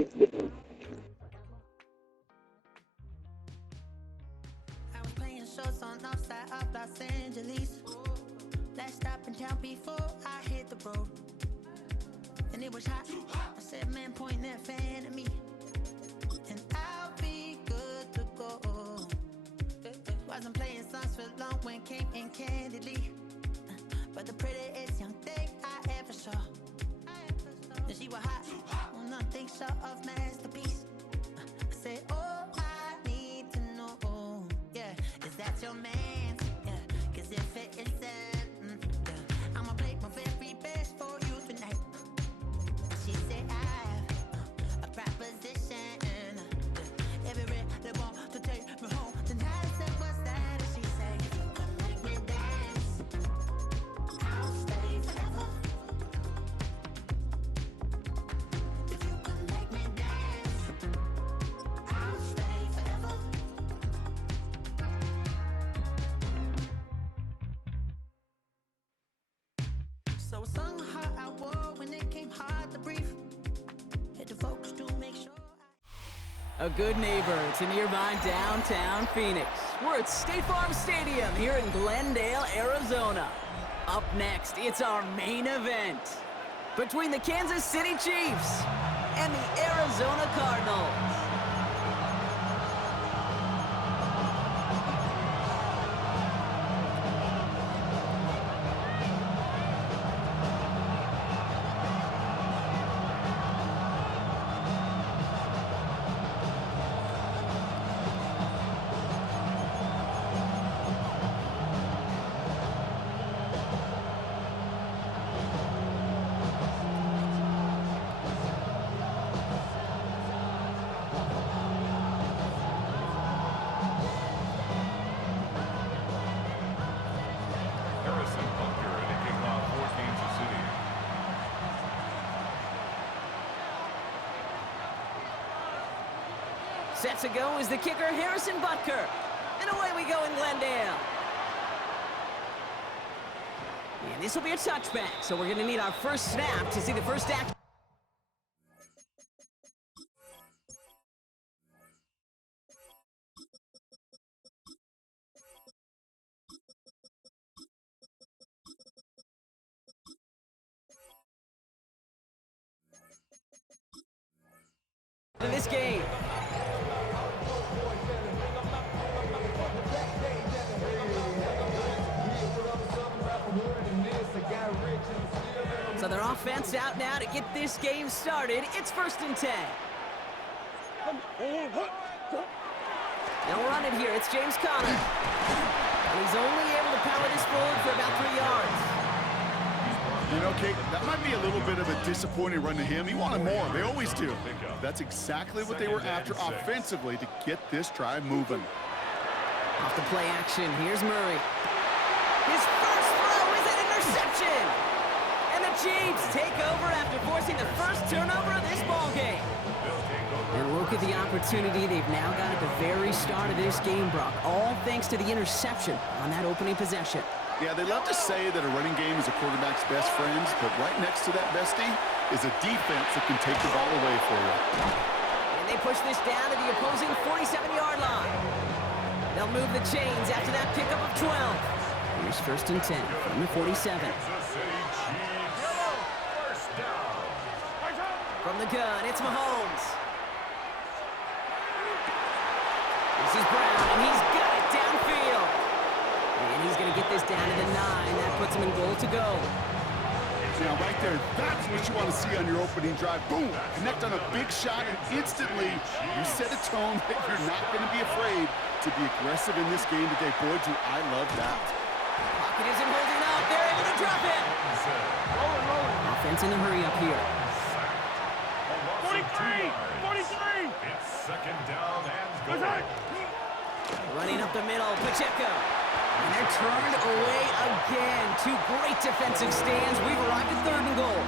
I was playing shows on outside of Los Angeles. Last stop in town before I hit the road. And it was hot. I said, man, point that fan at me. And I'll be good to go. Wasn't playing songs for long when came in candidly. But the prettiest young thing I ever saw. And she was hot. Well, nothing short of masterpiece. I said, oh, I need to know. Yeah, is that your man? Yeah, cause if it isn't, yeah, I'ma play my very best for you tonight. She said, I have a proposition. Every really want to take me home tonight. I said, what's that? And she said, if you can make me dance, I'll stay forever. If you can make me dance, I'll stay forever. So I sung how I wore when it came hard to breathe. Had to focus to make sure A good neighbor to nearby downtown Phoenix. We're at State Farm Stadium here in Glendale, Arizona. Up next, it's our main event between the Kansas City Chiefs and the Arizona Cardinals. Harrison Butker at the kickoff for Kansas City. Set to go is the kicker, Harrison Butker. And away we go in Glendale. And this will be a touchback, so we're going to need our first snap to see the first act. In this game. So their offense out now to get this game started. It's 1st and 10. They'll run it here. It's James Conner. And he's only able to power this forward for about 3 yards. You know, Kate, that might be a little bit of a disappointing run to him. He wanted more. They always do. That's exactly what they were after offensively to get this drive moving. Off the play action, here's Murray. His first throw is an interception! And the Chiefs take over after forcing the first turnover of this ballgame. And look at the opportunity they've now got at the very start of this game, Brock. All thanks to the interception on that opening possession. Yeah, they love to say that a running game is a quarterback's best friend, but right next to that bestie is a defense that can take the ball away for you. And they push this down to the opposing 47-yard line. They'll move the chains after that pickup of 12. Here's 1st and 10 from the 47. Kansas City Chiefs. First down. From the gun, it's Mahomes. This is Brown, and he's got it downfield. And he's going to get this down to the 9. That puts him in goal to go. Now, right there, that's what you want to see on your opening drive. Boom! Connect on a big shot, and instantly you set a tone that you're not going to be afraid to be aggressive in this game today. Boy, do I love that. Pocket isn't holding up. They're able to drop it. Offense in a hurry up here. 43! It's 2nd down and goal. Running up the middle, Pacheco. And they're turned away again. 2 great defensive stands. We've arrived at 3rd and goal.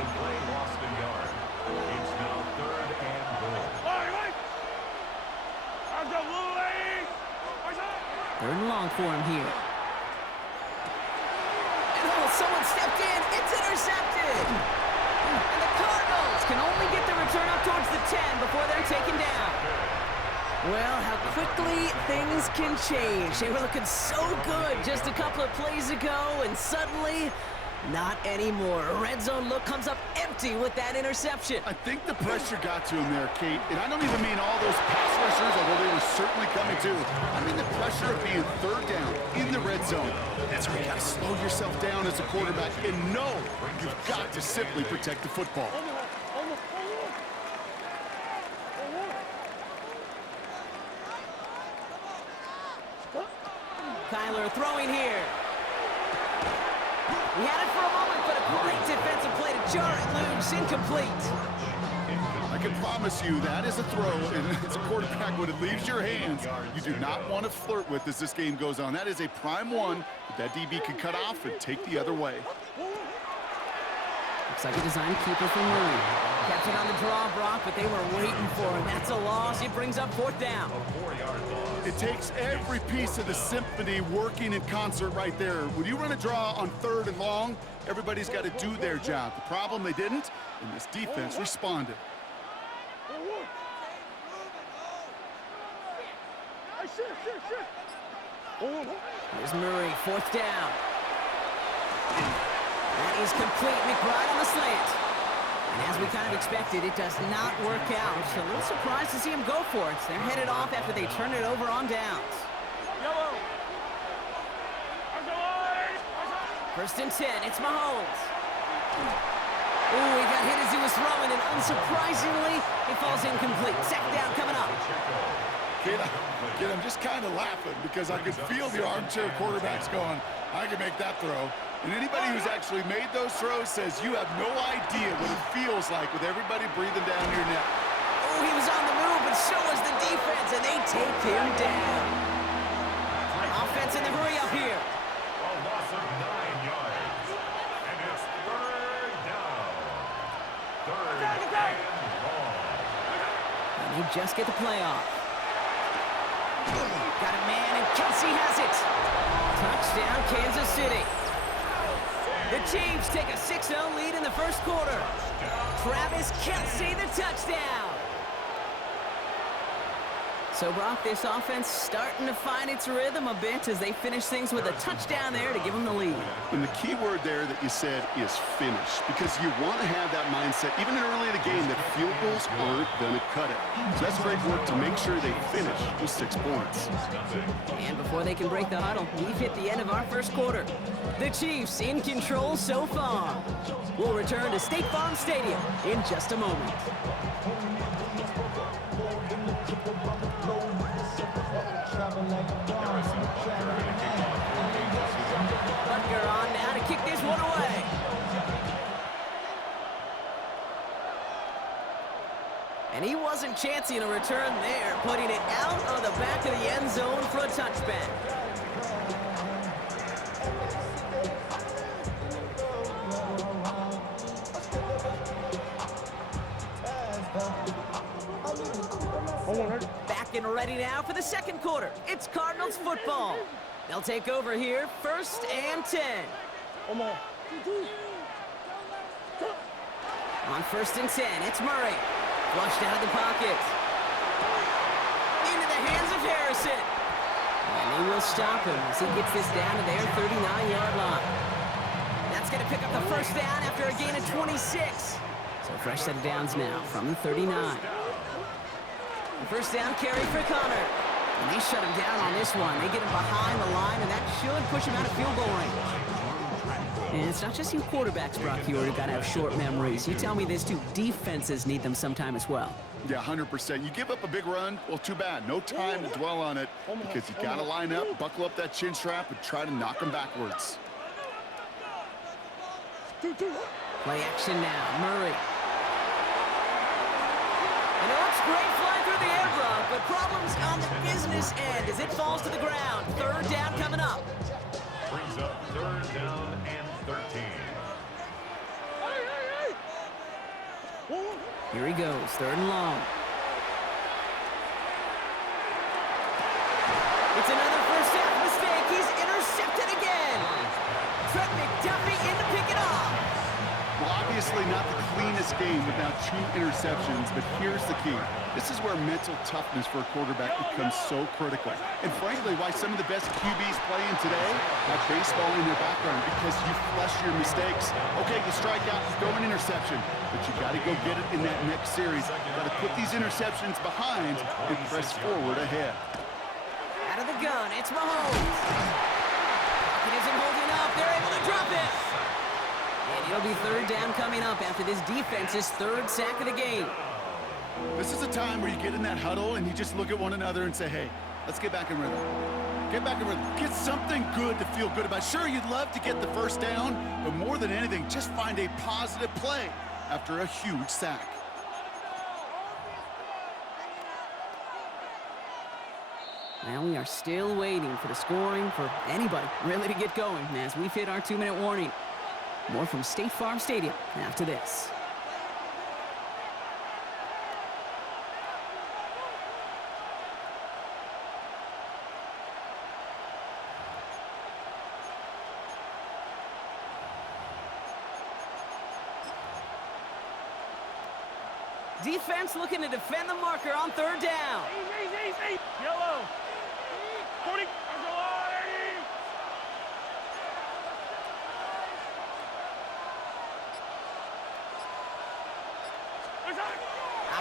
The play lost a yard. It's now 3rd and goal. 3rd and long for him here. And someone stepped in. It's intercepted. And the Cardinals can only get the return up towards the 10 before they're taken down. Well, how quickly things can change. They were looking so good just a couple of plays ago, and suddenly, not anymore. A red zone look comes up empty with that interception. I think the pressure got to him there, Kate. And I don't even mean all those pass rushers, although they were certainly coming too. I mean the pressure of being third down in the red zone. That's where you got to slow yourself down as a quarterback and know you've got to simply protect the football. Kyler throwing here. He had it for a moment, but a great defensive play to jar it loose, incomplete. I can promise you that is a throw, and as a quarterback, when it leaves your hands, you do not want to flirt with as this game goes on. That is a prime one that DB can cut off and take the other way. Looks like a design keeper from Murray. Kept it on the draw, Brock, but they were waiting for him. That's a loss. It brings up fourth down. It takes every piece of the symphony working in concert right there. When you run a draw on third and long, everybody's got to do their job. The problem, they didn't, and this defense responded. Here's Murray, fourth down. That is complete. McBride on the slant. And as we kind of expected, it does not work out. So a little surprised to see him go for it. They're headed off after they turn it over on downs. First and 10, it's Mahomes. Ooh, he got hit as he was throwing, and unsurprisingly, it falls incomplete. Second down coming up. Kid, I'm just kind of laughing because I could feel the armchair quarterbacks going, I can make that throw. And anybody who's actually made those throws says you have no idea what it feels like with everybody breathing down your neck. Oh, he was on the move, but so was the defense, and they take him down. Offense in the hurry up here. A loss of 9 yards. And it's third down. Third and long. And they just get the play off. Got a man, and Kelsey has it. Touchdown, Kansas City. The Chiefs take a 6-0 lead in the first quarter. Travis Kelsey, the touchdown. So, Brock, this offense starting to find its rhythm a bit as they finish things with a touchdown there to give them the lead. And the key word there that you said is finish, because you want to have that mindset, even early in the game, that field goals aren't going to cut it. So that's great work to make sure they finish with 6 points. And before they can break the huddle, we've hit the end of our first quarter. The Chiefs in control so far. We'll return to State Farm Stadium in just a moment. Butker on now to kick this one away. And he wasn't chancing a return there, putting it out of the back of the end zone for a touchback. Back and ready now for the second quarter. It's Cardinals football. They'll take over here, first and 10. On first and 10, it's Murray. Flushed out of the pocket. Into the hands of Harrison. And they will stop him as he gets this down to their 39-yard line. That's going to pick up the first down after a gain of 26. So fresh set of downs now from the 39. First down carry for Connor. And they shut him down on this one. They get him behind the line, and that should push him out of field goal range. And it's not just you quarterbacks, Brock, you already got to have short memories. You tell me this too, defenses need them sometime as well. Yeah, 100%. You give up a big run, well, too bad. No time to dwell on it because you got to line up, buckle up that chin strap, and try to knock them backwards. Play action now, Murray. And it looks great flying through the air, Brock, but problems on the business end as it falls to the ground. Third down coming up. Brings up third down and 13. Here he goes, third and long. It's another first half mistake. He's intercepted again. Trent McDuffie in to pick it off. Well, Obviously not the cleanest game with now 2 interceptions, but here's the key. This is where mental toughness for a quarterback becomes so critical. And frankly, why some of the best QBs playing today have baseball in their background, because you flush your mistakes. Okay, you strike out, you throw an interception, but you got to go get it in that next series. Got to put these interceptions behind and press forward ahead. Out of the gun, it's Mahomes. Pocket isn't holding up. They're able to drop it. And it'll be third down coming up after this defense's third sack of the game. This is a time where you get in that huddle and you just look at one another and say, hey, let's get back in rhythm. Get back in rhythm. Get something good to feel good about. Sure, you'd love to get the first down, but more than anything, just find a positive play after a huge sack. Well, we are still waiting for the scoring for anybody really to get going as we've hit our 2-minute warning. More from State Farm Stadium after this. Defense looking to defend the marker on third down. Easy. Yellow. 40.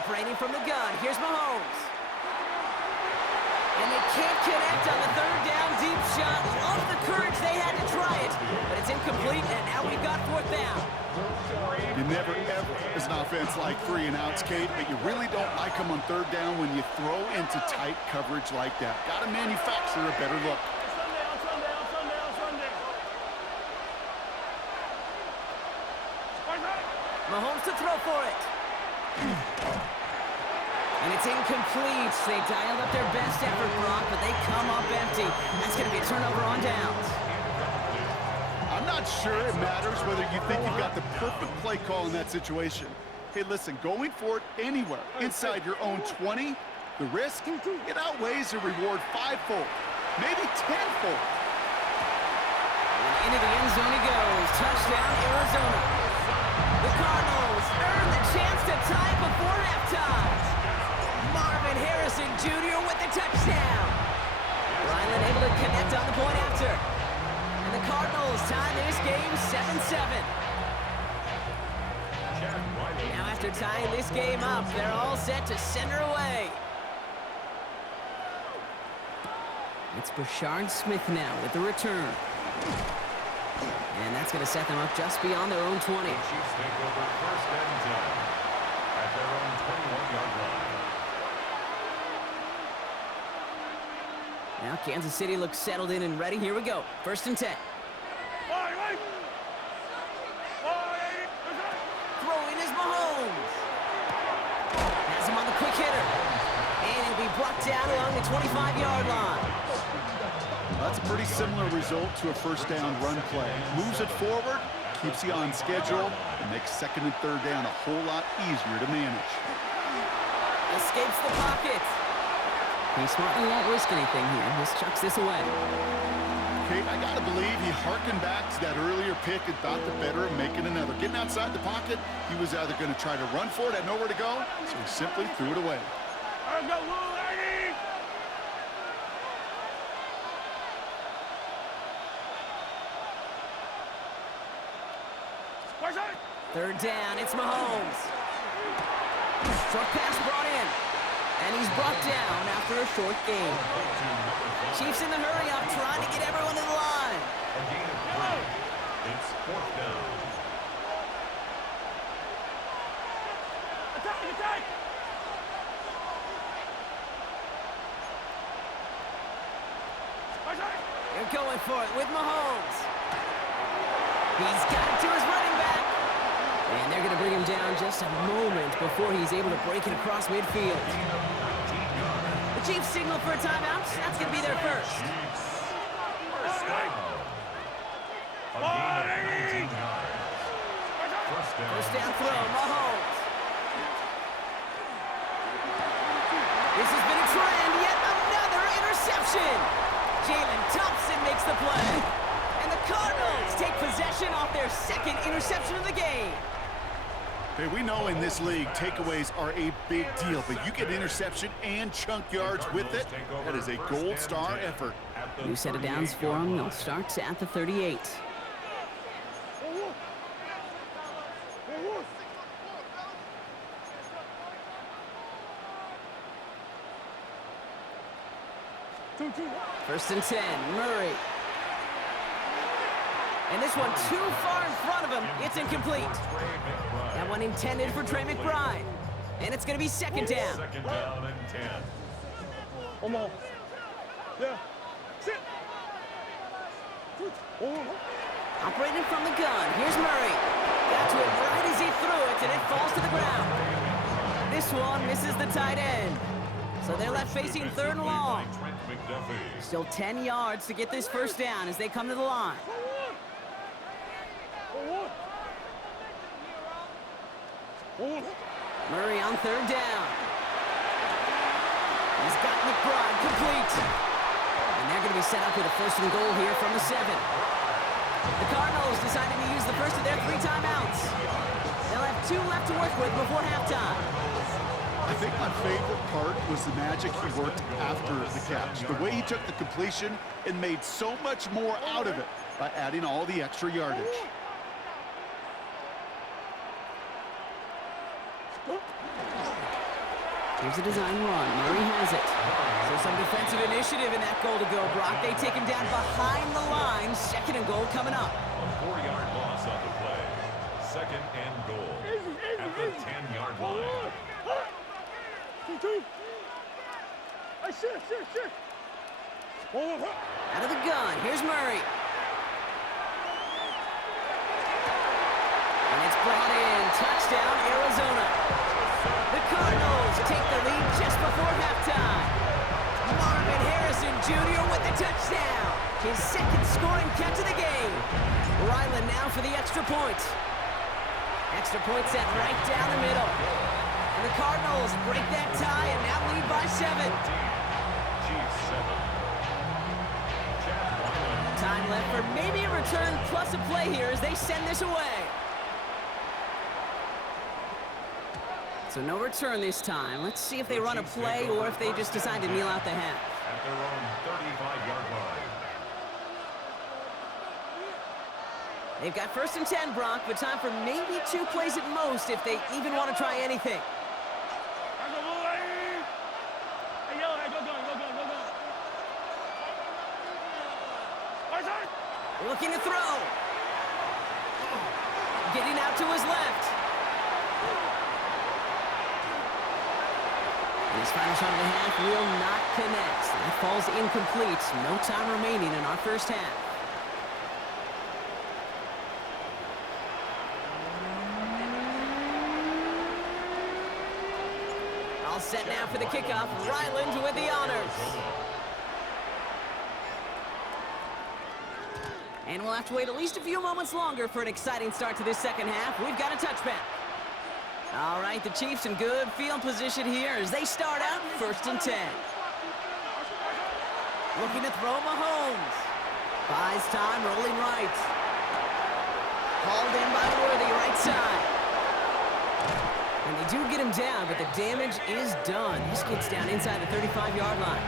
Operating from the gun, here's Mahomes. And they can't connect on the third down deep shot. Love the courage they had to try it, but it's incomplete, and now we've got fourth down. You never, ever, as an offense, like 3 and outs, Kate, but you really don't like them on third down when you throw into tight coverage like that. Got to manufacture a better look. Sunday. Mahomes to throw for it. And it's incomplete. They dialed up their best effort, Brock, but they come up empty. That's going to be a turnover on downs. I'm not sure it matters whether you think you've got the perfect play call in that situation. Hey, listen, going for it anywhere inside your own 20, the risk, it outweighs the reward 5-fold, maybe 10-fold. And into the end zone he goes. Touchdown, Arizona. The Cardinals earn the chance to tie it before halftime. Marvin Harrison Jr. with the touchdown. Ryland able to connect on the point after. And the Cardinals tie this game 7-7. Now after tying this game up, they're all set to send her away. It's Brashard Smith now with the return. And that's going to set them up just beyond their own 20. Chiefs take over first and 10 at their own 21-yard line. Now Kansas City looks settled in and ready. Here we go. First and 10. Throwing is Mahomes. Has him on the quick hitter. And he'll be brought down along the 25-yard line. That's a pretty similar result to a first down run play. Moves it forward, keeps you on schedule, and makes second and third down a whole lot easier to manage. Escapes the pocket. He smartly won't risk anything here. Just chucks this away. Kate, I gotta believe he harkened back to that earlier pick and thought the better of making another. Getting outside the pocket, he was either going to try to run for it, had nowhere to go, so he simply threw it away. Third down, it's Mahomes. Short pass brought in. And he's brought down after a short game. Chiefs in the hurry up, trying to get everyone to the line. A gain of 3. It's fourth down. Attack! They're going for it with Mahomes. He's got it to his running back. And they're going to bring him down just a moment before he's able to break it across midfield. The Chiefs signal for a timeout. That's going to be their first. A gain of 19 yards. First down throw, Mahomes. This has been a trend. Yet another interception. Jalen Thompson makes the play. And the Cardinals take possession off their second interception of the game. Hey, we know in this league, takeaways are a big deal, but you get interception and chunk yards with it. That is a gold star effort. New set of downs for them. They'll start at the 38. First and 10, Murray. And this one too far in front of him. It's incomplete. That one intended for Trey McBride. And it's going to be second down. Second down and 10. Come on. Yeah. Sit. Operating from the gun. Here's Murray. Got to it right as he threw it, and it falls to the ground. This one misses the tight end. So they're left facing third and long. Still 10 yards to get this first down as they come to the line. Murray on third down. He's got McBride complete. And they're going to be set up with a first and goal here from the 7. The Cardinals deciding to use the first of their 3 timeouts. They'll have 2 left to work with before halftime. I think my favorite part was the magic he worked after the catch. The way he took the completion and made so much more out of it by adding all the extra yardage. Here's a design run. Murray has it. So some defensive initiative in that goal to go, Brock. They take him down behind the line. Second and goal coming up. A 4-yard loss on the play. Second and goal at the 10-yard line. Out of the gun. Here's Murray. And it's brought in. Touchdown, Arizona. The Cardinals take the lead just before halftime. Marvin Harrison Jr. with the touchdown. His second scoring catch of the game. Ryland now for the extra point. Extra point set right down the middle. And the Cardinals break that tie and now lead by 7. Time left for maybe a return plus a play here as they send this away. So no return this time. Let's see if they run a play or if they just decide to kneel out the half. At their own 35-yard line. They've got first and 10, Brock, but time for maybe 2 plays at most if they even want to try anything. Looking to throw. Getting out to his left. And his final shot of the half will not connect. That falls incomplete. No time remaining in our first half. All set now for the kickoff. Ryland with the honors. And we'll have to wait at least a few moments longer for an exciting start to this second half. We've got a touchback. All right, the Chiefs in good field position here as they start out first and 10. Looking to throw Mahomes. Buys time, rolling right. Hauled in by Worthy, right side. And they do get him down, but the damage is done. This gets down inside the 35-yard line.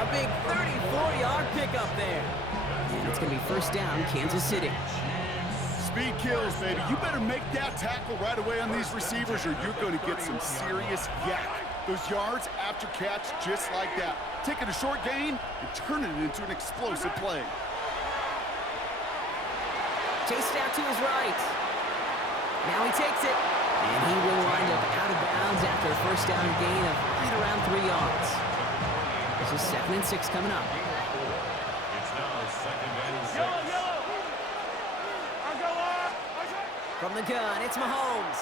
A big 34-yard pickup there. And it's going to be first down, Kansas City. Speed kills, baby. You better make that tackle right away on these receivers or you're going to get some serious yak. Those yards after catch just like that. Taking a short gain and turning it into an explosive play. Chased out to his right. Now he takes it. And he will wind up out of bounds after a first down gain of right around 3 yards. This is 2nd and 6 coming up. It's now 2nd and 6. From the gun, it's Mahomes.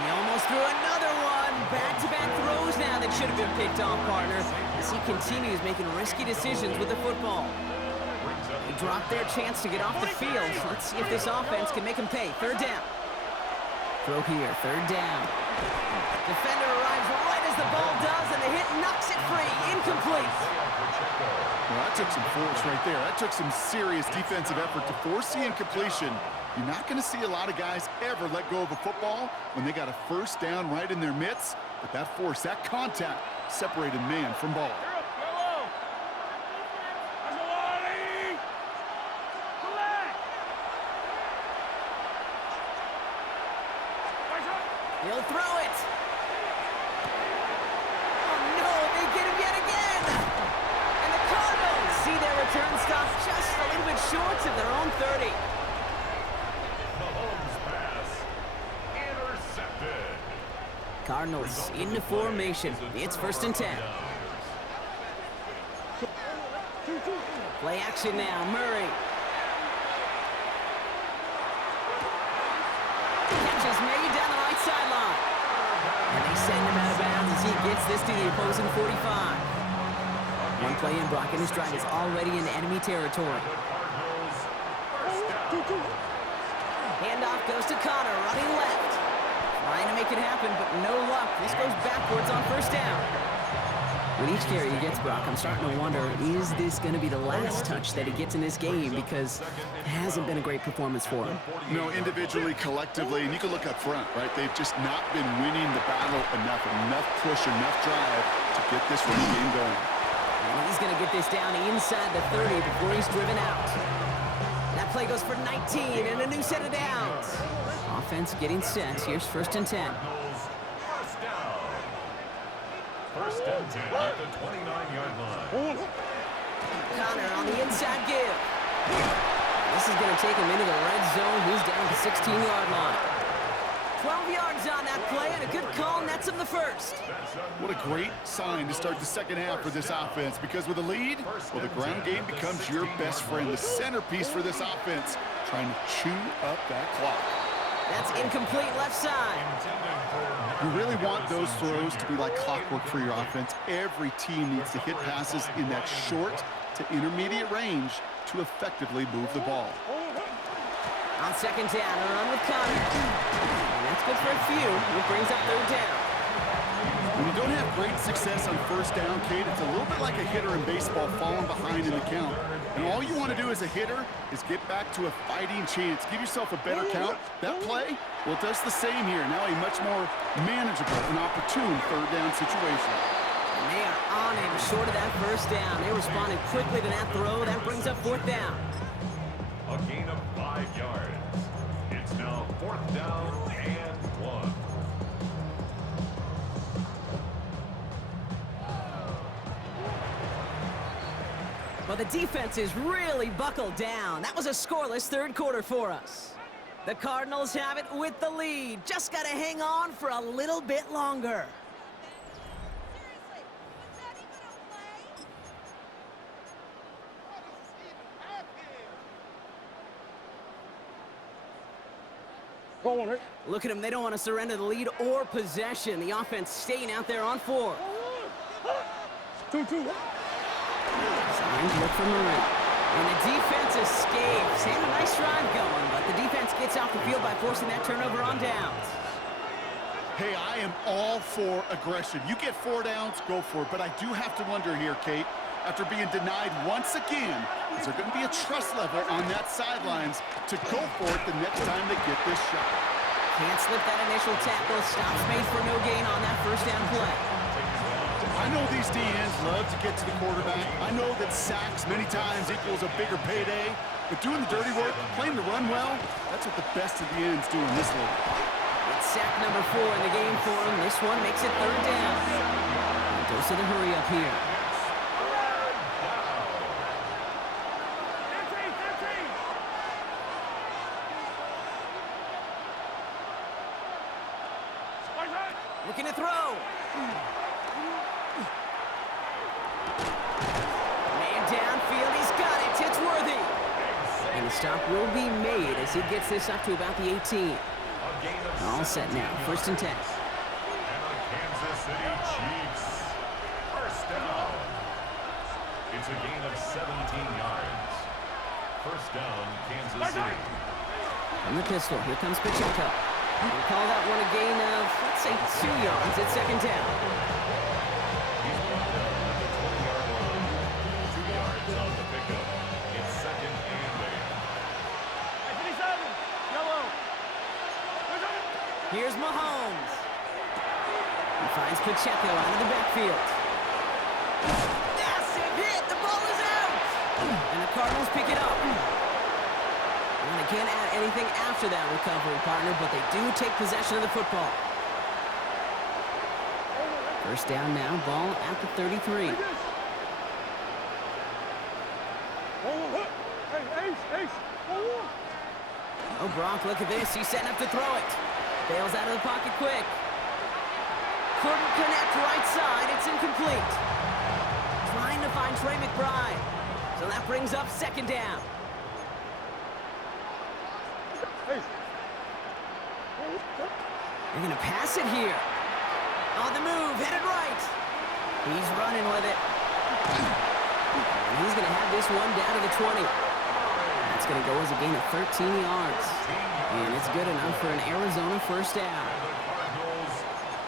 He almost threw another one. Back-to-back throws now that should have been picked off, partner, as he continues making risky decisions with the football. They dropped their chance to get off the field. Let's see if this offense can make them pay. Third down. Throw here, third down. Defender arrives right as the ball does, and the hit knocks it free. Incomplete. Well, that took some force right there. That took some serious defensive effort to force the incompletion. You're not going to see a lot of guys ever let go of a football when they got a first down right in their midst, but that force, that contact, separated man from ball. He'll throw it. Oh, no, they get him yet again. And the Cardinals see their return stop just a little bit short of their own 30. Mahomes' pass intercepted. Cardinals into formation. It's 1st and 10. Play action now, Murray. Catch is made down the right sideline. And they send him out of bounds as he gets this to the opposing 45. One play in, Brock, and his drive is already in enemy territory. Handoff goes to Connor, running left. Trying to make it happen, but no luck. This goes backwards on 1st down. With each carry he gets, Brock, I'm starting to wonder, is this going to be the last touch that he gets in this game? Because it hasn't been a great performance for him. No, individually, collectively, and you can look up front, right? They've just not been winning the battle enough push, enough drive to get this running game going. And he's going to get this down inside the 30 before he's driven out. That play goes for 19 and a new set of downs. Offense getting set. Here's 1st and 10. First and 10 at the 29-yard line. Connor on the inside give. This is going to take him into the red zone. He's down at the 16-yard line. 12 yards on that play, and a good call nets him the first. What a great sign to start the second half for this offense, because with a lead, well, the ground game becomes your best friend, the centerpiece for this offense, trying to chew up that clock. That's incomplete left side. You really want those throws to be like clockwork for your offense. Every team needs to hit passes in that short to intermediate range to effectively move the ball. On 2nd down, a run with Connor. And that's good for a few. It brings up 3rd down. When you don't have great success on 1st down, Kate, it's a little bit like a hitter in baseball falling behind in the count. And all you want to do as a hitter is get back to a fighting chance. Give yourself a better count. That play, well, it does the same here. Now a much more manageable and opportune 3rd down situation. And they are on him short of that 1st down. They responded quickly to that throw. That brings up 4th down. A gain of 5 yards. It's now 4th down and 1. Well, the defense is really buckled down. That was a scoreless 3rd quarter for us. The Cardinals have it with the lead. Just got to hang on for a little bit longer. Go on, Rick. Look at them. They don't want to surrender the lead or possession. The offense staying out there on 4. 2-2. Signs look for Murray. And the defense escapes. Had a nice drive going, but the defense gets off the field by forcing that turnover on downs. Hey, I am all for aggression. You get 4 downs, go for it. But I do have to wonder here, Kate, after being denied once again, is there going to be a trust level on that sidelines to go for it the next time they get this shot? Can't slip that initial tackle. Stops made for no gain on that 1st down play. I know these DNs love to get to the quarterback. I know that sacks many times equals a bigger payday. But doing the dirty work, playing the run well, that's what the best of the ends do in this league. It's sack number 4 in the game for him. This one makes it 3rd down. Dose of the hurry up here. Looking to throw. Man downfield, he's got it. It's Worthy. And the stop will be made as he gets this up to about the 18. All set now. 1st and 10. And the Kansas City Chiefs. First down. It's a gain of 17 yards. First down, Kansas City. From the pistol, here comes Pacheco. We'll call that one a gain of, let's say, 2 yards at 2nd down. He's brought down at the 20-yard line. 2 yards on the pickup. It's 2nd and 8. Here's Mahomes. He finds Pacheco out of the backfield. Massive hit! The ball is out! And the Cardinals pick it up. Well, they can't add anything after that recovery, partner, but they do take possession of the football. First down now, ball at the 33. Oh, Brock, look at this. He's setting up to throw it. Bails out of the pocket quick. Couldn't connect right side. It's incomplete. Trying to find Trey McBride. So that brings up second down. They're going to pass it here. On the move, headed right. He's running with it. And he's going to have this one down to the 20. That's going to go as a gain of 13 yards. And it's good enough for an Arizona first down. Cardinals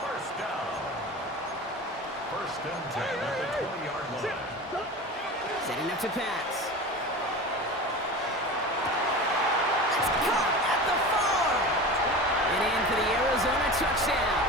first down. First and 10 at the 20-yard line. Setting up to pass. That's caught at the 4. And in for the Arizona touchdown.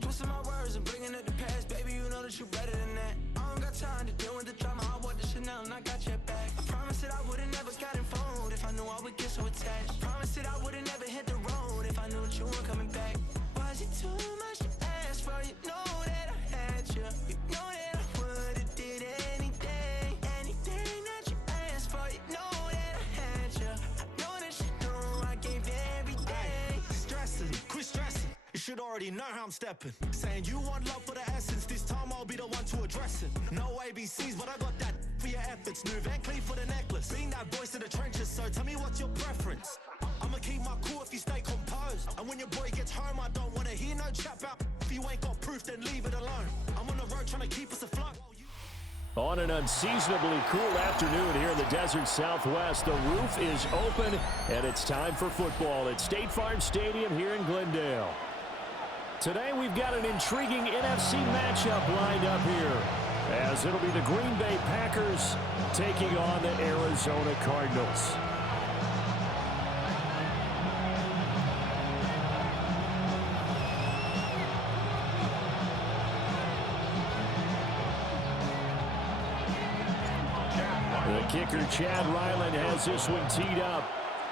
Twisting my words and bringing up the past, baby, you know that you better than that. I don't got time to deal with the drama, I want the Chanel and I got your back. I promised that I would've never gotten phoned if I knew I would get so attached. I promised that I would've never hit the road if I knew that you weren't coming back. Was it too much to ask for? You know that I had you. You know that I would've did anything, anything that you asked for. You know that I had you. I know that you know I gave everything. Stressing, quit stressing. You should already know how I'm stepping. Saying you want love for the essence. This time I'll be the one to address it. No ABCs, but I got that for your efforts. New Van Cleef for the necklace. Being that voice in the trenches, so tell me what's your preference. I'ma keep my cool if you stay composed. And when your boy gets home, I don't wanna hear no chat about. If you ain't got proof, then leave it alone. I'm on the road trying to keep us afloat. On an unseasonably cool afternoon here in the desert Southwest, the roof is open, and it's time for football at State Farm Stadium here in Glendale. Today we've got an intriguing NFC matchup lined up here, as it'll be the Green Bay Packers taking on the Arizona Cardinals. The kicker, Chad Ryland, has this one teed up.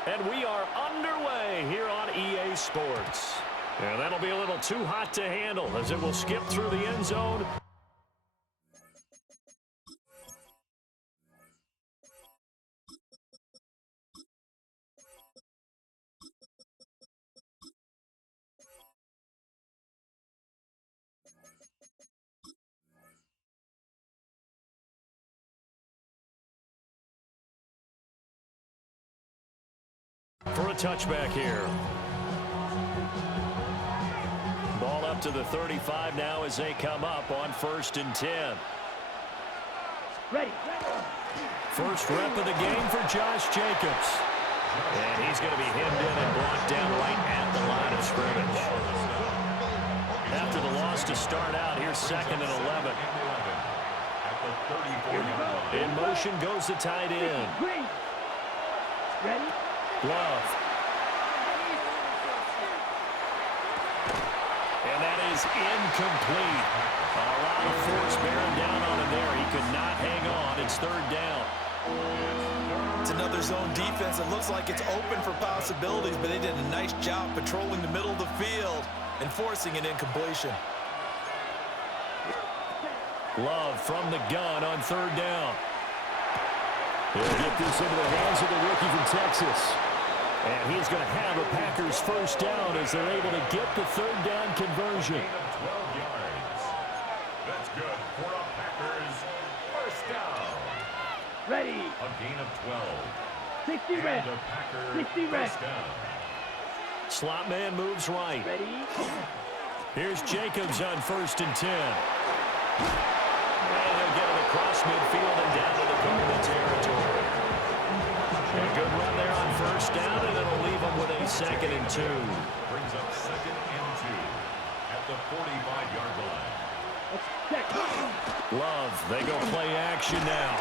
And we are underway here on EA Sports. And that'll be a little too hot to handle as it will skip through the end zone. For a touchback here. Ball up to the 35 now as they come up on 1st and 10. Ready. First rep of the game for Josh Jacobs. And he's going to be hemmed in and brought down right at the line of scrimmage. After the loss to start out, here's 2nd and 11. In motion goes the tight end. Ready. Love. And that is incomplete. A lot of force bearing down on him there. He could not hang on. It's 3rd down. It's another zone defense. It looks like it's open for possibilities, but they did a nice job patrolling the middle of the field and forcing an incompletion. Love from the gun on 3rd down. He'll get this into the hands of the rookie from Texas. And he's going to have a Packers first down as they're able to get the 3rd down conversion. Gain of 12 yards. That's good for a Packers first down. Ready. A gain of 12. 60 red. And a Packers 60 red. first down. Slot man moves right. Ready. Here's Jacobs on 1st and 10. And he'll get it across midfield and down to the Cardinal territory. A good run there on first down, and it'll leave them with a 2nd and 2. Brings up 2nd and 2 at the 45-yard line. Love, they go play action now.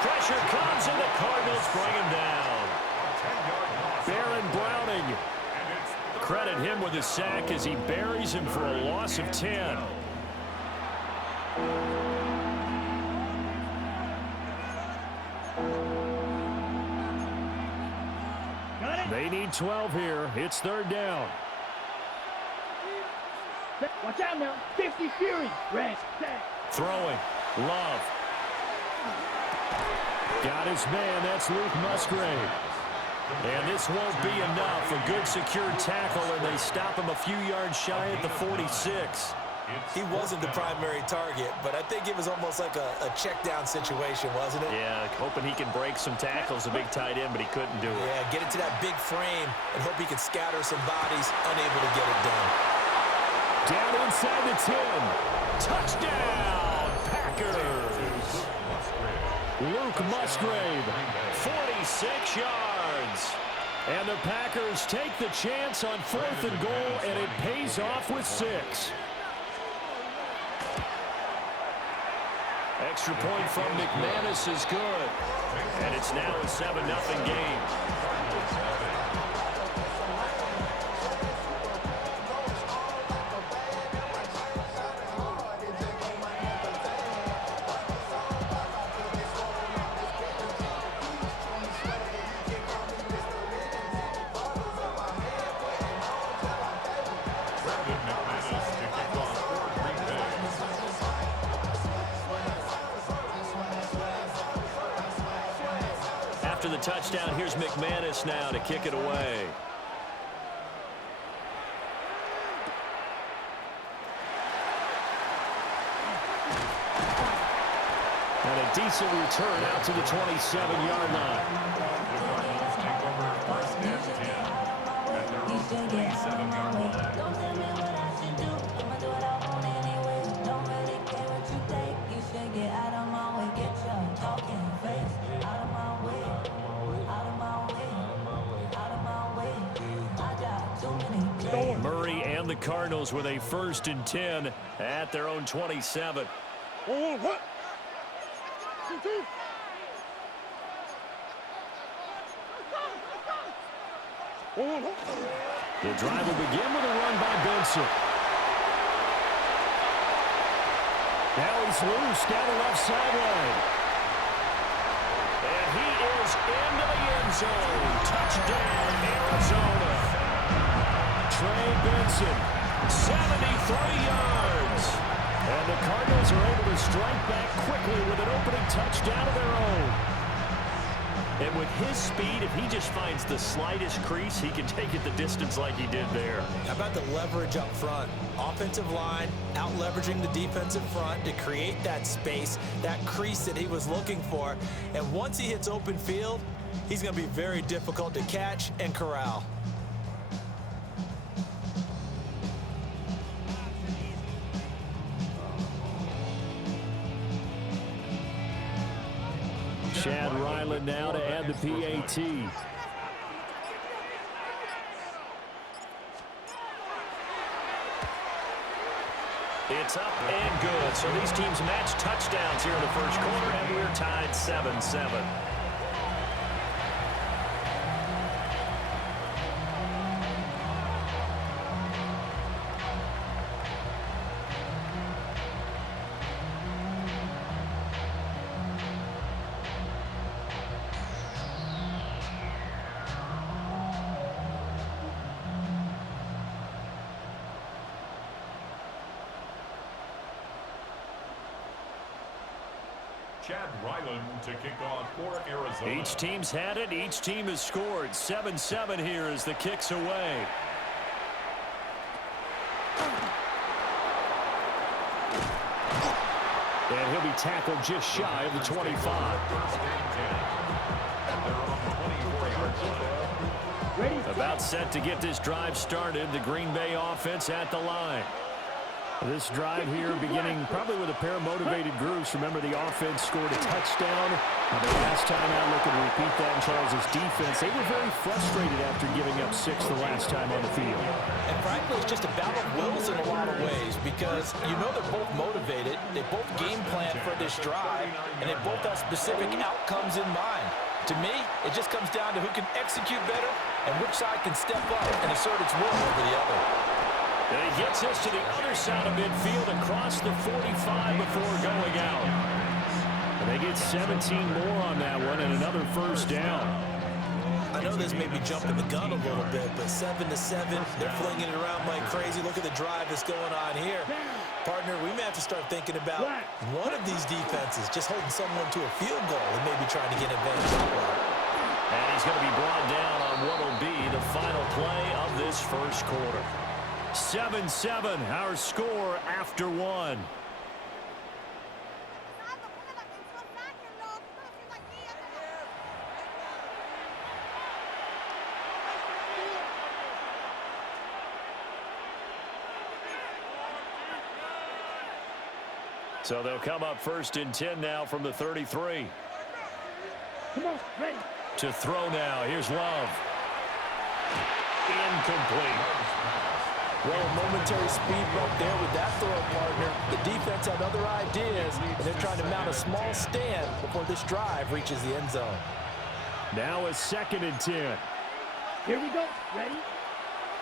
Pressure comes, and the Cardinals bring him down. Baron Browning. Credit him with a sack as he buries him for a loss of 10. They need 12 here. It's 3rd down. Watch out now. 50 Fury. Red. Throwing. Love. Got his man. That's Luke Musgrave. And this won't be enough. A good secure tackle, and they stop him a few yards shy at the 46. He wasn't the primary target, but I think it was almost like a check-down situation, wasn't it? Yeah, hoping he can break some tackles, a big tight end, but he couldn't do it. Yeah, get it to that big frame and hope he can scatter some bodies, unable to get it done. Down inside the 10. Touchdown, Packers. Luke Musgrave, 46 yards. And the Packers take the chance on 4th and goal, and it pays off with 6. Extra point from McManus is good. And it's now a 7-0 game. After the touchdown, here's McManus now to kick it away. And a decent return out to the 27-yard line. The Cardinals take over 1st and 10 at their own 27-yard line. Murray and the Cardinals with a 1st and 10 at their own 27. The drive will begin with a run by Benson. Now he's loose down the left sideline. And he is into the end zone. Touchdown, Arizona. Trey Benson, 73 yards. And the Cardinals are able to strike back quickly with an opening touchdown of their own. And with his speed, if he just finds the slightest crease, he can take it the distance like he did there. How about the leverage up front? Offensive line out leveraging the defensive front to create that space, that crease that he was looking for. And once he hits open field, he's going to be very difficult to catch and corral. Chad Ryland now to add the PAT. It's up and good. So these teams match touchdowns here in the first quarter, and we're tied 7-7. Chad Ryland to kick off for Arizona. Each team's had it. Each team has scored. 7-7 here as the kick's away. And he'll be tackled just shy of the 25. Ready, About set to get this drive started. The Green Bay offense at the line. This drive here beginning probably with a pair of motivated groups. Remember, the offense scored a touchdown. The last time out, looking to repeat that in Charles' defense. They were very frustrated after giving up 6 the last time on the field. And frankly, it's just a battle of wills in a lot of ways because you know they're both motivated. They both game plan for this drive, and they both have specific outcomes in mind. To me, it just comes down to who can execute better and which side can step up and assert its will over the other. And he gets us to the other side of midfield across the 45 before going out. And they get 17 more on that one and another first down. I know this may be jumping the gun a little bit, but 7-7, they're flinging it around like crazy. Look at the drive that's going on here. Partner, we may have to start thinking about one of these defenses just holding someone to a field goal and maybe trying to get advantage that way. And he's going to be brought down on what will be the final play of this first quarter. 7-7, our score after 1. So they'll come up 1st and 10 now from the 33. Come on, ready. To throw now. Here's Love. Incomplete. Well, momentary speed bump there with that throw, partner. The defense had other ideas, and they're trying to mount a small stand before this drive reaches the end zone. Now a 2nd and 10. Here we go. Ready?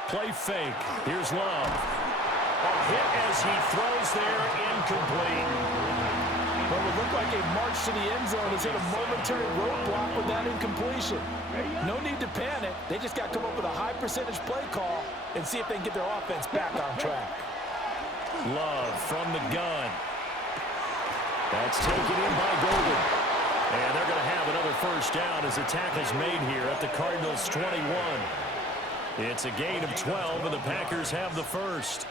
Play fake. Here's Love. A hit as he throws there, incomplete. Well, it looked like a march to the end zone has hit a momentary roadblock with that incompletion. No need to panic. They just got to come up with a high percentage play call and see if they can get their offense back on track. Love from the gun. That's taken in by Golden. And they're going to have another first down as the tackle's made here at the Cardinals' 21. It's a gain of 12, and the Packers have the first.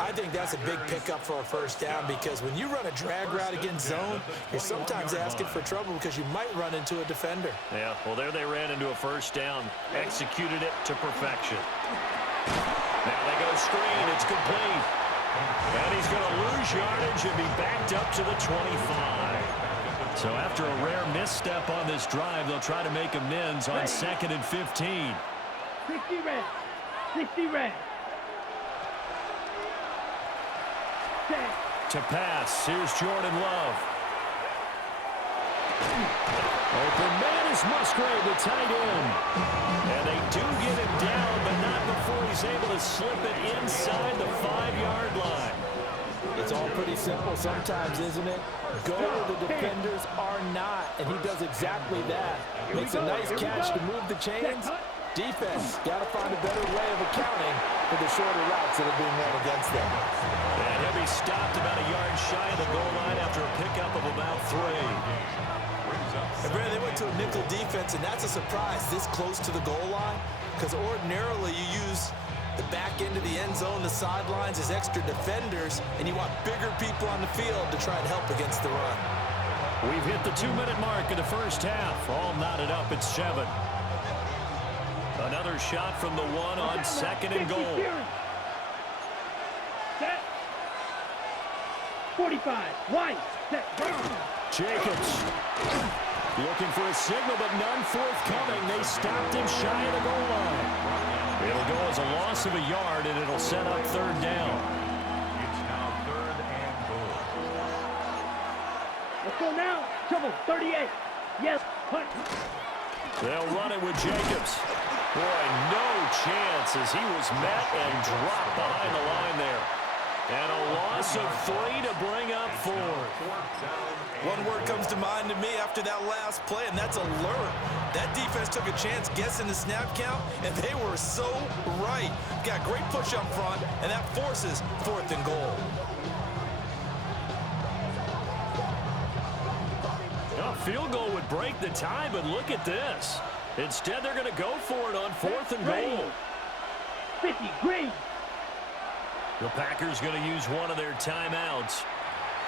I think that's a big pickup for a first down because when you run a drag route against zone, you're sometimes asking for trouble because you might run into a defender. Yeah, well, there they ran into a first down, executed it to perfection. Now they go screen. It's complete. And he's going to lose yardage and be backed up to the 25. So after a rare misstep on this drive, they'll try to make amends on 2nd and 15. 60 red. 60 red. To pass, here's Jordan Love. Open man is Musgrave, the tight end. And they do get him down, but not before he's able to slip it inside the 5-yard line. It's all pretty simple sometimes, isn't it? Go where the defenders are not, and he does exactly that. Makes a nice catch to move the chains. Defense, got to find a better way of accounting for the shorter routes that are being run against them. And he'll be stopped about a yard shy of the goal line after a pickup of about 3. And Brandon, they went to a nickel defense, and that's a surprise this close to the goal line because ordinarily you use the back end of the end zone, the sidelines as extra defenders, and you want bigger people on the field to try and help against the run. We've hit the 2-minute mark of the first half. All knotted up at 7. Another shot from the 1 on 2nd and goal. Set. 45. White. Set. Jacobs looking for a signal, but none forthcoming. They stopped him shy of the goal line. It'll go as a loss of a yard, and it'll set up 3rd down. It's now 3rd and goal. Let's go now. Trouble. 38. Yes. Hunt. They'll run it with Jacobs. Boy, no chance as he was met and dropped behind the line there. And a loss of 3 to bring up 4. One word comes to mind to me after that last play, and that's alert. That defense took a chance guessing the snap count, and they were so right. Got great push up front, and that forces 4th and goal. A field goal would break the tie, but look at this. Instead, they're going to go for it on 4th and goal. 50, green. The Packers going to use one of their timeouts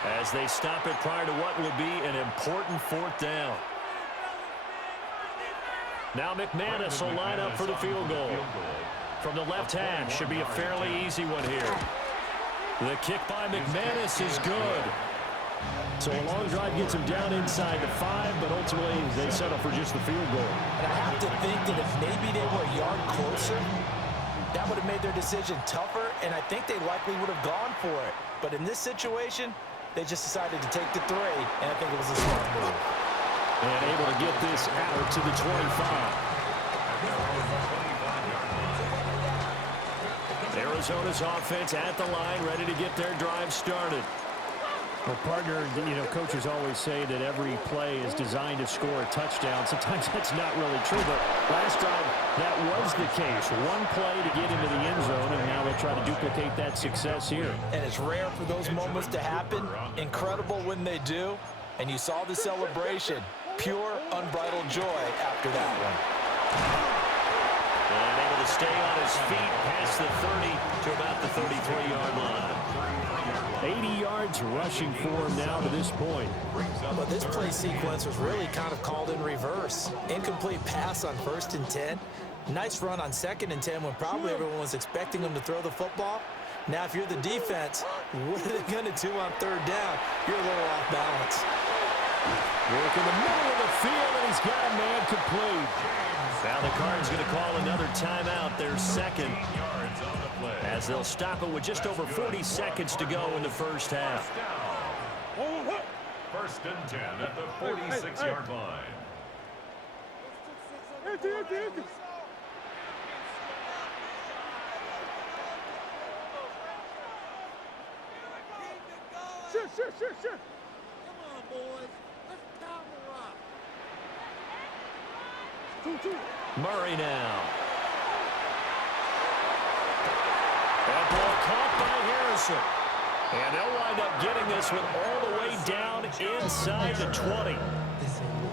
as they stop it prior to what will be an important 4th down. Now McManus will line up for the field goal. From the left hash, should be a fairly easy one here. The kick by McManus is good. So a long drive gets them down inside the 5, but ultimately they settle for just the field goal. And I have to think that if maybe they were a yard closer, that would have made their decision tougher, and I think they likely would have gone for it. But in this situation, they just decided to take the 3, and I think it was a smart move. And able to get this out to the 25. Arizona's offense at the line, ready to get their drive started. Well, partner, coaches always say that every play is designed to score a touchdown. Sometimes that's not really true, but last drive, that was the case. One play to get into the end zone, and now they'll try to duplicate that success here. And it's rare for those moments to happen. Incredible when they do. And you saw the celebration. Pure, unbridled joy after that one. And able to stay on his feet past the 30 to about the 33-yard line. 80 yards rushing for him now to this point. But this play sequence was really kind of called in reverse. Incomplete pass on 1st and 10. Nice run on 2nd and 10 when probably everyone was expecting him to throw the football. Now, if you're the defense, what are they going to do on 3rd down? You're a little off balance. Work in the middle of the field, and he's got a man complete. Now the Cardinals going to call another timeout, their 2nd, as they'll stop it with just over 40 seconds to go in the first half. 1st and 10 at the 46-yard line. Sure. Come on, boys. Let's pound the rock. Murray now. That ball caught by Harrison. And they'll wind up getting this one all the way down inside the 20.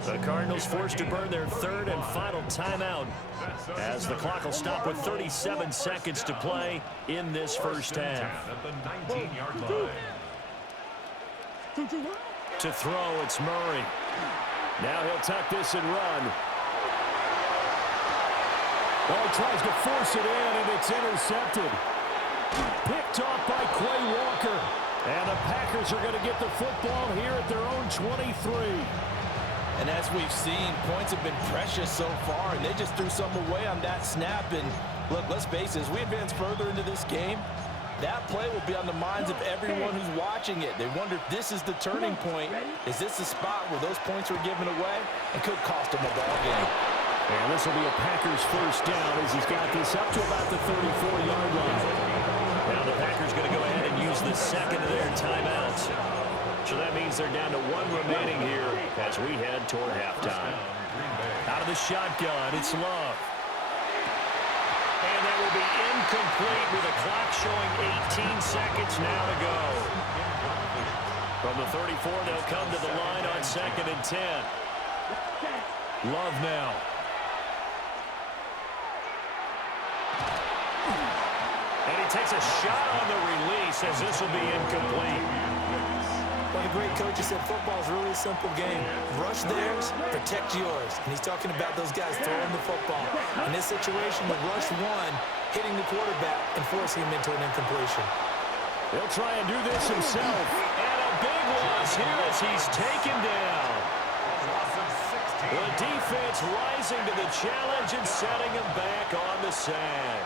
The Cardinals forced to burn their 3rd and final timeout as the clock will stop with 37 seconds to play in this first half. At the 19-yard line. To throw, it's Murray. Now he'll tuck this and run. Well, he tries to force it in, and it's intercepted. Picked off by Quay Walker. And the Packers are going to get the football here at their own 23. And as we've seen, points have been precious so far, and they just threw some away on that snap. And look, let's face it, as we advance further into this game, that play will be on the minds of everyone who's watching it. They wonder if this is the turning point. Is this the spot where those points are given away? It could cost them a ball game. And this will be a Packers first down as he's got this up to about the 34-yard line. Now the Packers going to go ahead and use the 2nd of their timeouts. So that means they're down to 1 remaining here as we head toward halftime. Out of the shotgun, it's Love. And that will be incomplete with the clock showing 18 seconds now to go. From the 34, they'll come to the line on 2nd and 10. Love now. And he takes a shot on the release as this will be incomplete. One of the great coaches said football is really a simple game. Rush theirs, protect yours. And he's talking about those guys throwing the football. In this situation, the rush one, hitting the quarterback and forcing him into an incompletion. He'll try and do this himself. And a big loss here as he's taken down. The defense rising to the challenge and setting him back on the sack.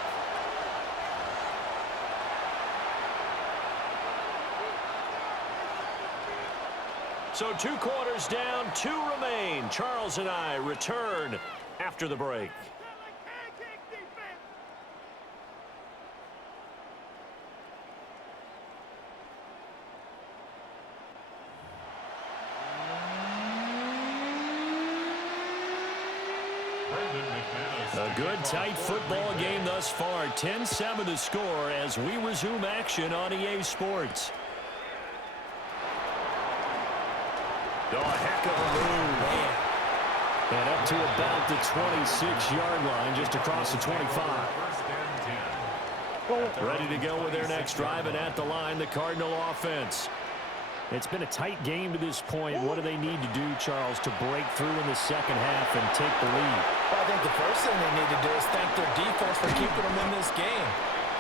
So 2 quarters down, 2 remain. Charles and I return after the break. A good, tight football game thus far. 10-7 the score as we resume action on EA Sports. Oh, a heck of a move. And up to about the 26-yard line, just across the 25. Ready to go with their next drive, and at the line, the Cardinal offense. It's been a tight game to this point. What do they need to do, Charles, to break through in the second half and take the lead? Well, I think the first thing they need to do is thank their defense for keeping them in this game.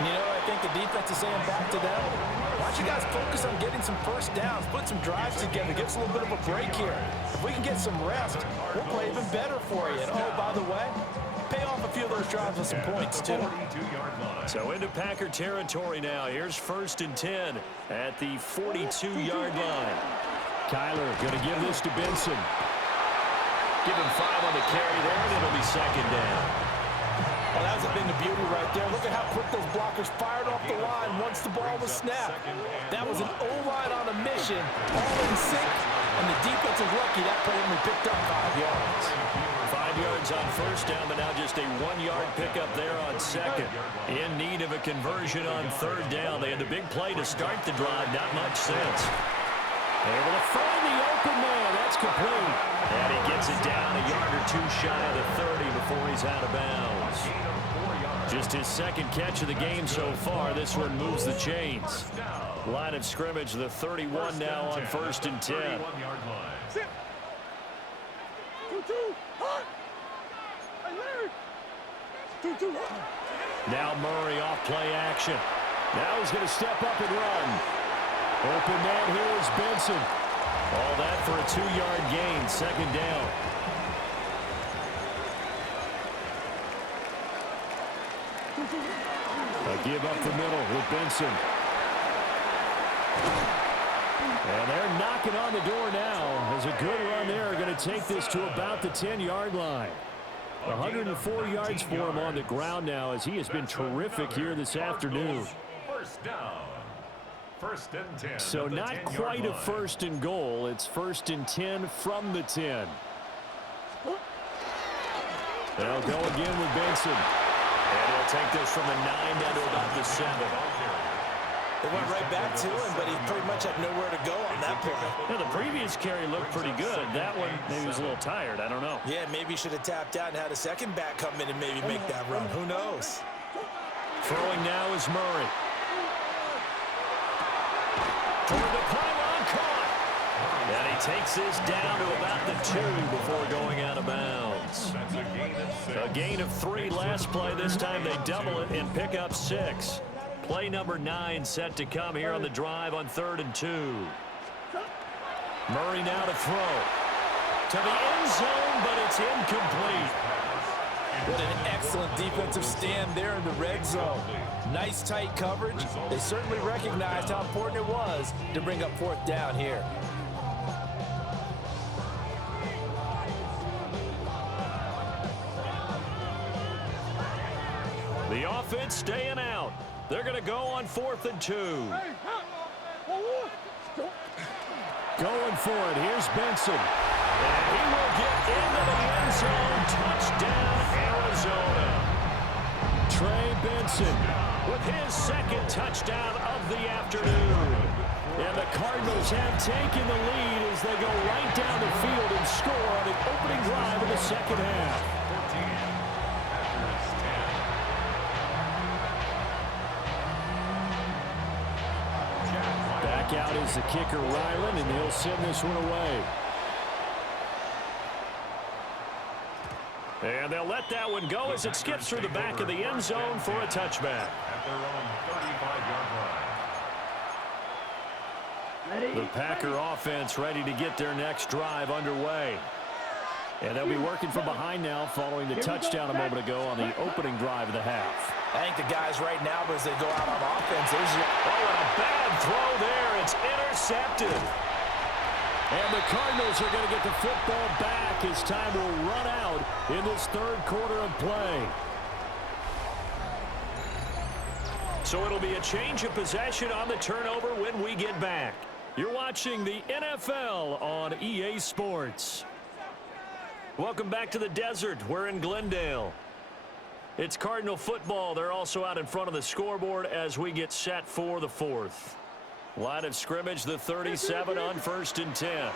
You know, I think the defense is saying back to them, why don't you guys focus on getting some first downs, put some drives together, give us a little bit of a break here. If we can get some rest, we'll play even better for you. And oh, by the way, pay off a few of those drives with some points, too. So into Packer territory now. Here's 1st and 10 at the 42-yard line. Kyler going to give this to Benson. Give him 5 on the carry there, and it'll be 2nd down. Well, that was a thing of beauty right there. Look at how quick those blockers fired off the line once the ball was snapped. That was an O-line on a mission, all in sync, and the defense is lucky that play only picked up 5 yards. 5 yards on 1st down, but now just a 1-yard pickup there on 2nd. In need of a conversion on 3rd down. They had the big play to start the drive, not much since. Able to find the open man. That's complete. And he gets it down a yard or 2 shy of the 30 before he's out of bounds. Just his 2nd catch of the game so far. This one moves the chains. Line of scrimmage, the 31 now on 1st and 10. Now Murray off play action. Now he's going to step up and run. Open man here is Benson. All that for a 2-yard gain, 2nd down. A give up the middle with Benson. And they're knocking on the door now. As a good run there, going to take this to about the 10-yard line. 104 yards for him on the ground now, as he has been terrific here this afternoon. 1st down. 1st and 10. So not quite a 1st and goal. It's 1st and 10 from the 10. They'll go again with Benson. And he'll take this from the 9 down to about the 7. They went right back to him, but he pretty much had nowhere to go on that play. Yeah, the previous carry looked pretty good. That one, maybe he was a little tired. I don't know. Yeah, maybe he should have tapped out and had a second back come in and maybe make that run. Who knows? Throwing now is Murray. Toward the pylon, caught. And he takes this down to about the 2 before going out of bounds. A gain of 3 last play. This time they double it and pick up 6. Play number 9 set to come here on the drive on 3rd and 2. Murray now to throw. To the end zone, but it's incomplete. What an excellent defensive stand there in the red zone. Nice tight coverage. They certainly recognized how important it was to bring up 4th down here. The offense staying out. They're going to go on 4th and 2. Going for it. Here's Benson. And he will get into the end zone. Touchdown, Arizona. Trey Benson with his 2nd touchdown of the afternoon. And the Cardinals have taken the lead as they go right down the field and score on the opening drive of the 2nd half. Back out is the kicker, Ryland, and he'll send this one away. And they'll let that one go as it skips through the back of the end zone for a touchback. At their own 35-yard line. The Packer offense ready to get their next drive underway. And they'll be working from behind now following the touchdown a moment ago on the opening drive of the half. I think the guys right now, as they go out on offense, there's your... Oh, and a bad throw there. It's intercepted. And the Cardinals are going to get the football back as time will run out in this 3rd quarter of play. So it'll be a change of possession on the turnover when we get back. You're watching the NFL on EA Sports. Welcome back to the desert. We're in Glendale. It's Cardinal football. They're also out in front of the scoreboard as we get set for the 4th. Line of scrimmage, the 37 on 1st and 10.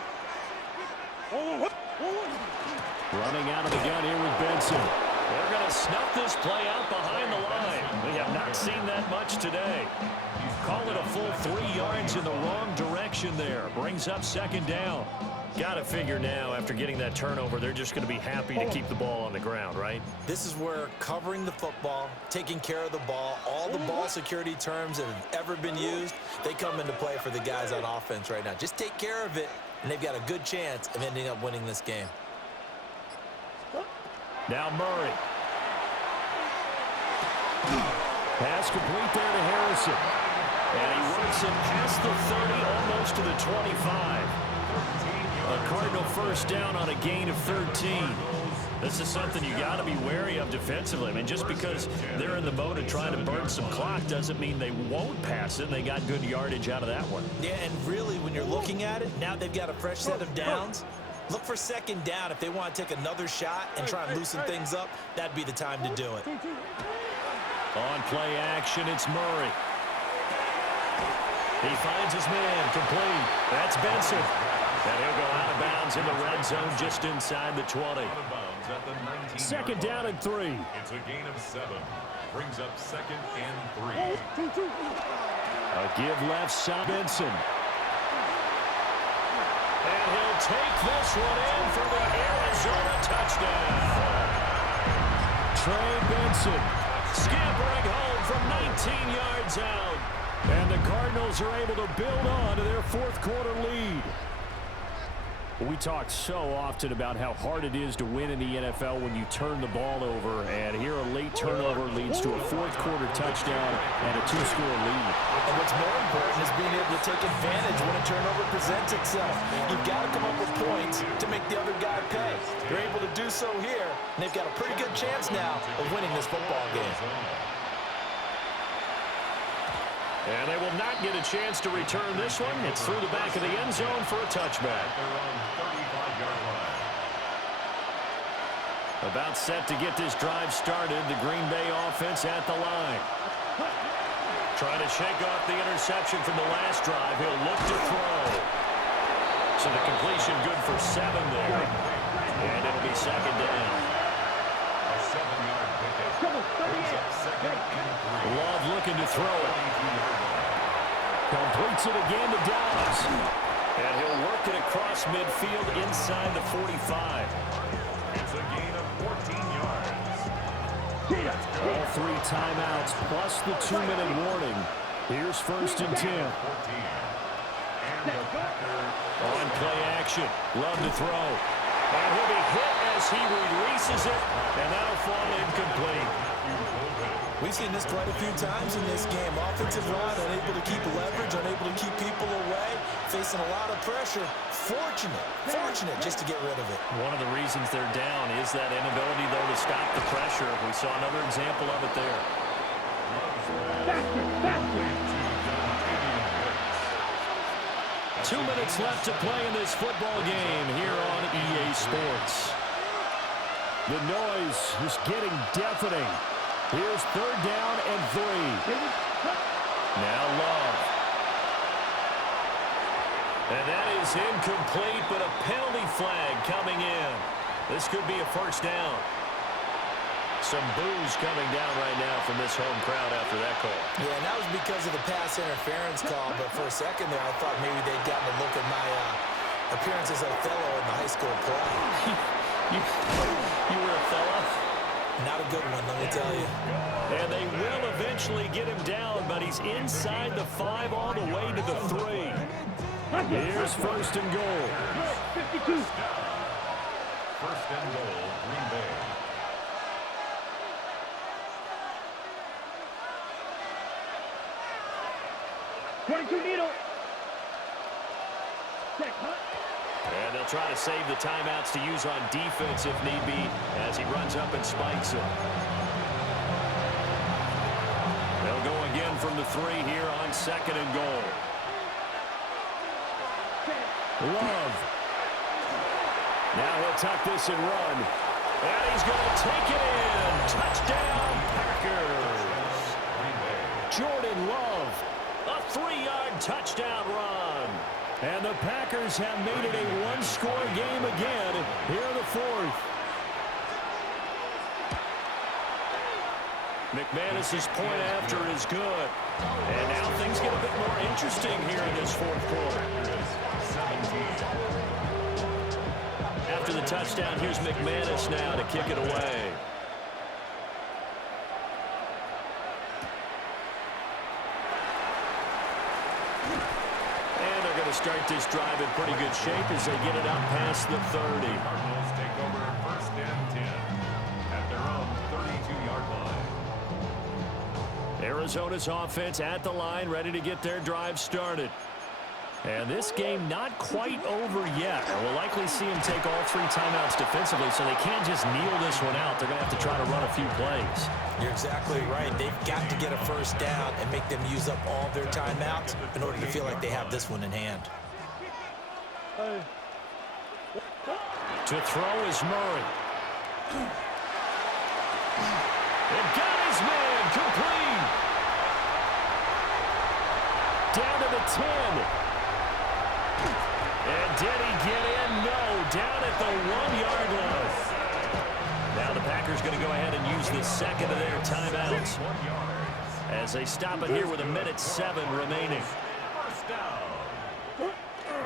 Running out of the gun here with Benson. They're going to snuff this play out behind the line. We have not seen that much today. Call it a full 3 yards in the wrong direction there. Brings up 2nd down. Got to figure now, after getting that turnover, they're just going to be happy to keep the ball on the ground, right? This is where covering the football, taking care of the ball, all the ball security terms that have ever been used, they come into play for the guys on offense right now. Just take care of it, and they've got a good chance of ending up winning this game. Now Murray. Pass complete there to Harrison. And he works it past the 30, almost to the 25. A Cardinal first down on a gain of 13. This is something you got to be wary of defensively. I mean, just because they're in the mode of trying to burn some clock doesn't mean they won't pass it. They got good yardage out of that one. Yeah, and really, when you're looking at it, now they've got a fresh set of downs. Look for second down. If they want to take another shot and try and loosen things up, that'd be the time to do it. On play action, it's Murray. He finds his man, complete. That's Benson. And he'll go out of bounds in the red zone just inside the 20. Second down and 3. It's a gain of 7. Brings up second and 3. A give left side, Benson. And he'll take this one in for the Arizona touchdown. Trey Benson scampering home from 19 yards out. And the Cardinals are able to build on to their fourth quarter lead. We talk so often about how hard it is to win in the NFL when you turn the ball over, and here a late turnover leads to a fourth quarter touchdown and a 2-score lead. And what's more important is being able to take advantage when a turnover presents itself. You've got to come up with points to make the other guy pay. They're able to do so here, and they've got a pretty good chance now of winning this football game. And they will not get a chance to return this one. It's through the back of the end zone for a touchback. About set to get this drive started. The Green Bay offense at the line. Trying to shake off the interception from the last drive. He'll look to throw. So the completion good for 7 there. And it'll be second down. A 7-yard pickup. Brings up second and 3. Love looking to throw it. Completes it again to Dallas. And he'll work it across midfield inside the 45. It's a gain of 14 yards. All 3 timeouts plus the 2-minute warning. Here's first and 10. On play action. Love to throw. And he'll be hit as he releases it. And that'll fall incomplete. We've seen this quite a few times in this game. Offensive line unable to keep leverage, unable to keep people away, facing a lot of pressure. Fortunate just to get rid of it. One of the reasons they're down is that inability, though, to stop the pressure. We saw another example of it there. 2 minutes left to play in this football game here on EA Sports. The noise is getting deafening. Here's third down and 3. Now Love. And that is incomplete, but a penalty flag coming in. This could be a first down. Some boos coming down right now from this home crowd after that call. Yeah, and that was because of the pass interference call, but for a second there I thought maybe they'd gotten a look at my appearance as Othello in the high school play. You were Othello? Not a good one, let me tell you. And they will eventually get him down, but he's inside the 5 all the way to the 3. Here's first and goal. 52. First and goal, Green Bay. Needle. And they'll try to save the timeouts to use on defense if need be as he runs up and spikes it. They'll go again from the 3 here on second and goal. Love. Now he'll tuck this and run. And he's going to take it in. Touchdown, Packers. Jordan Love. A 3-yard touchdown run. And the Packers have made it a 1-score game again here in the 4th. McManus's point after is good. And now things get a bit more interesting here in this 4th quarter. 17. after the touchdown. Here's McManus now to kick it away. And they're going to start this drive in pretty good shape as they get it out past the 30. Cardinals take over 1st and 10 at their own 32-yard line. Arizona's offense at the line, ready to get their drive started. And this game not quite over yet. We'll likely see them take all 3 timeouts defensively, so they can't just kneel this one out. They're going to have to try to run a few plays. You're exactly right. They've got to get a first down and make them use up all their timeouts in order to feel like they have this one in hand. To throw is Murray. And got his man complete. Down to the 10. And did he get in? No. Down at the 1-yard line. Now the Packers going to go ahead and use the second of their timeouts as they stop it here with 1:07 remaining.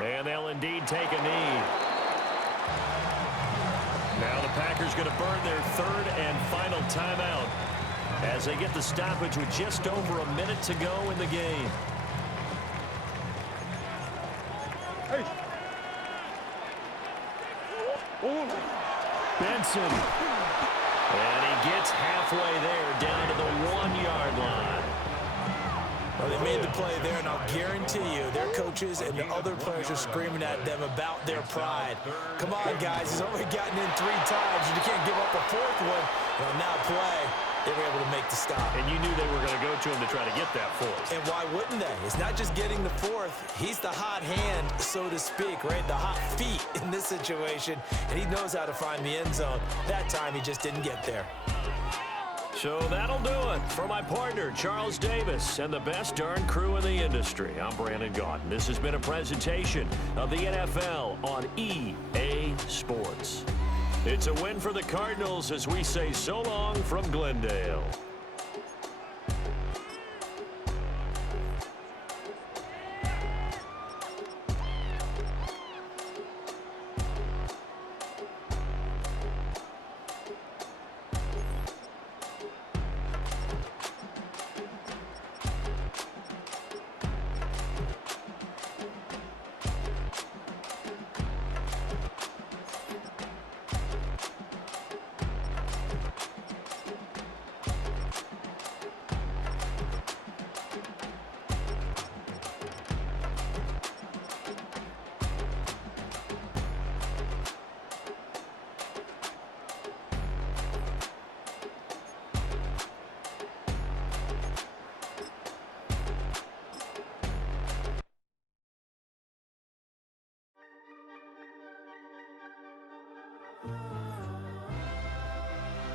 And they'll indeed take a knee. Now the Packers going to burn their 3rd and final timeout as they get the stoppage with just over a minute to go in the game. Benson. And he gets halfway there down to the 1-yard line. Well, they made the play there, and I'll guarantee you their coaches and the other players are screaming at them about their pride. Come on, guys. He's already gotten in 3 times, and you can't give up a 4th one. And on that play, they were able to make the stop. And you knew they were going to go to him to try to get that 4th. And why wouldn't they? It's not just getting the 4th. He's the hot hand, so to speak, right? The hot feet in this situation, and he knows how to find the end zone. That time, he just didn't get there. So that'll do it for my partner, Charles Davis, and the best darn crew in the industry. I'm Brandon Gaudin. This has been a presentation of the NFL on EA Sports. It's a win for the Cardinals as we say so long from Glendale.